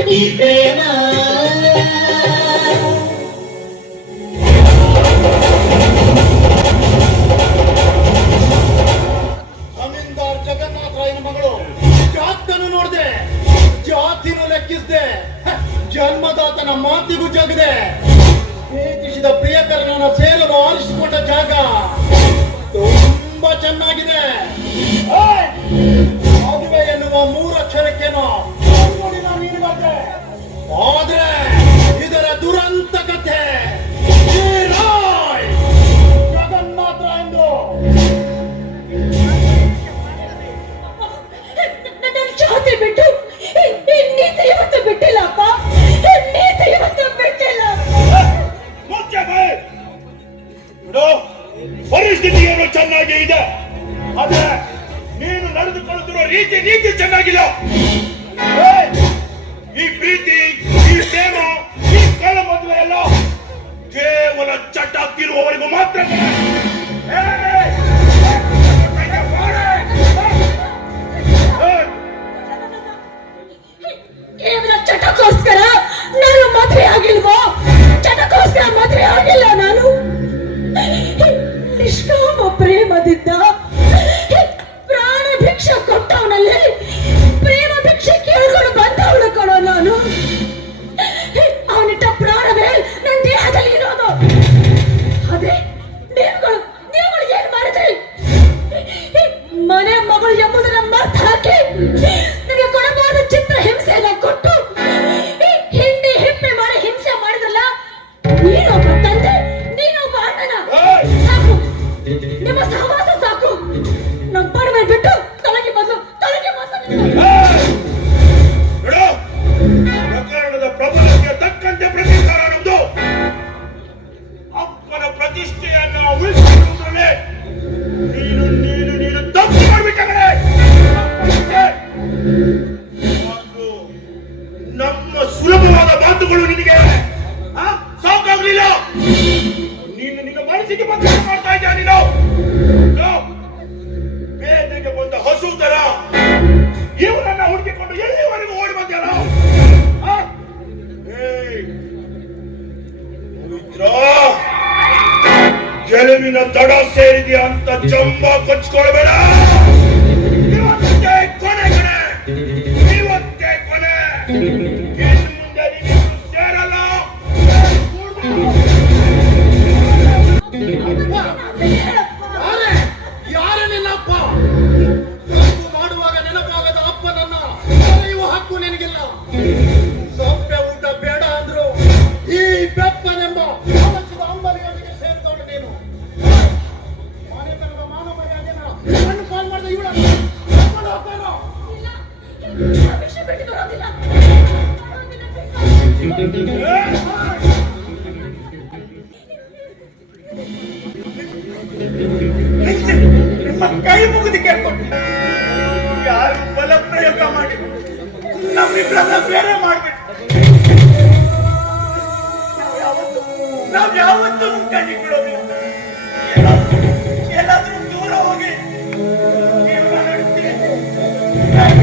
ಈ ಪ್ರೇಮ ಜಮೀನ್ದಾರ್ ಜಗನ್ನಾಥ ರಾಯನ ಮಗಳು, ಜಾತನು ನೋಡಿದೆ, ಜಾತಿನೂ ಲೆಕ್ಕಿಸದೆ ಜನ್ಮದಾತನ ಮಾತಿಗೂ ಜಗದೆ. ಪ್ರೀತಿಸಿದ ಪ್ರಿಯಕರನನ್ನು ಸೇರಲು ಆರಿಸಿಕೊಂಡ ಜಾಗ, ತುಂಬಾ ಚೆನ್ನಾಗಿದೆ. ಆಗಿಲ್ವೋ? ಚಟಕೋಸ್ಕರ ಮದುವೆ ಆಗಿಲ್ಲ ನಾನು? ನಿಷ್ಕಾಮ ಪ್ರೇಮದಿಂದ ನಿಮ್ಮ ಸಹವಾಸ ಸಾಕು. ನಮ್ಮ ಪಾಡವೇ ಬಿಟ್ಟು ತಲೆಗೆ ಬಂದು ಪ್ರಕರಣದ ತಕ್ಕಂತೆ ಪ್ರತಿಷ್ಠೆಯನ್ನು ಉಳಿಸಿ ಮದುವೆ ಬಂದ ಹಸು ಇವರನ್ನ ಹುಡುಕಿಕೊಂಡು ಎಲ್ಲಿವರೆಗೂ ಓಡಿ ಗೆಲುವಿನ ತಡ ಸೇರಿದೆಯಾ ಅಂತ ಚಂಬ ಕೊಚ್ಕೊಳ್ಬೇಡ. ನಿಮ್ಮ ಕೈ ಮುಗಿದು ಕೇಳ್ಕೊಂಡು ಯಾರು ಬಲಪ್ರಯೋಗ ಮಾಡಿ ನಮ್ಮಿಬ್ಬರನ್ನ ಬೇರೆ ಮಾಡ್ಬಿಟ್ಟು ನಾವು ಯಾವತ್ತೂ ನಾವು ಯಾವತ್ತೂ ಕೈ ಬಿಡೋದಿಲ್ಲ. Amen.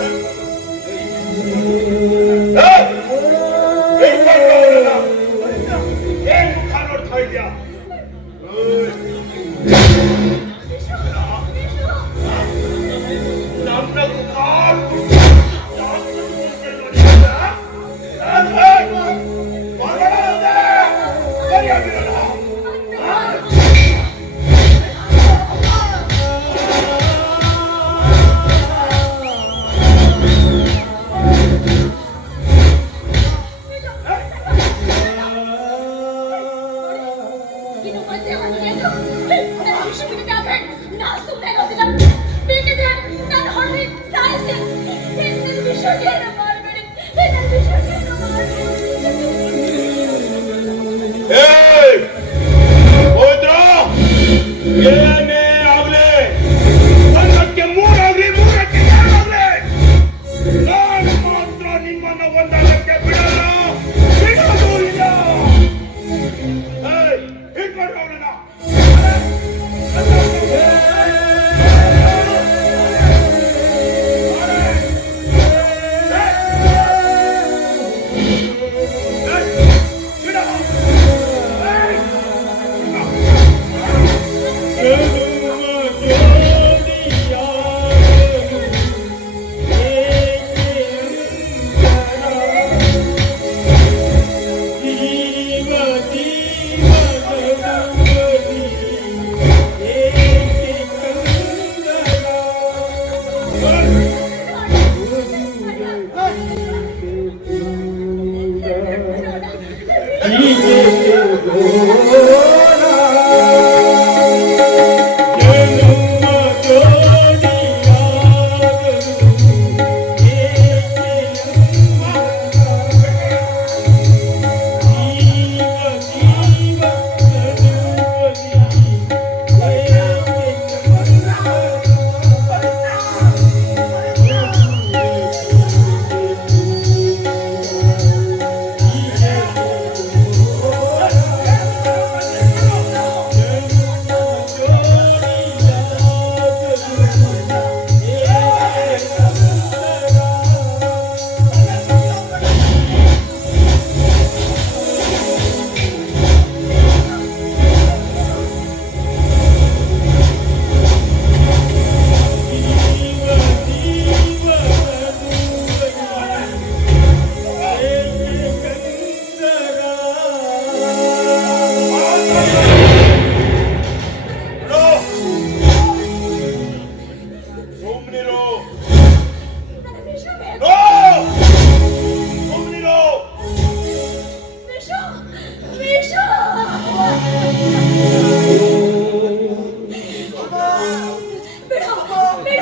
এই এই এই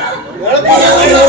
¡Vamos! ¡Vamos! ¡Vamos!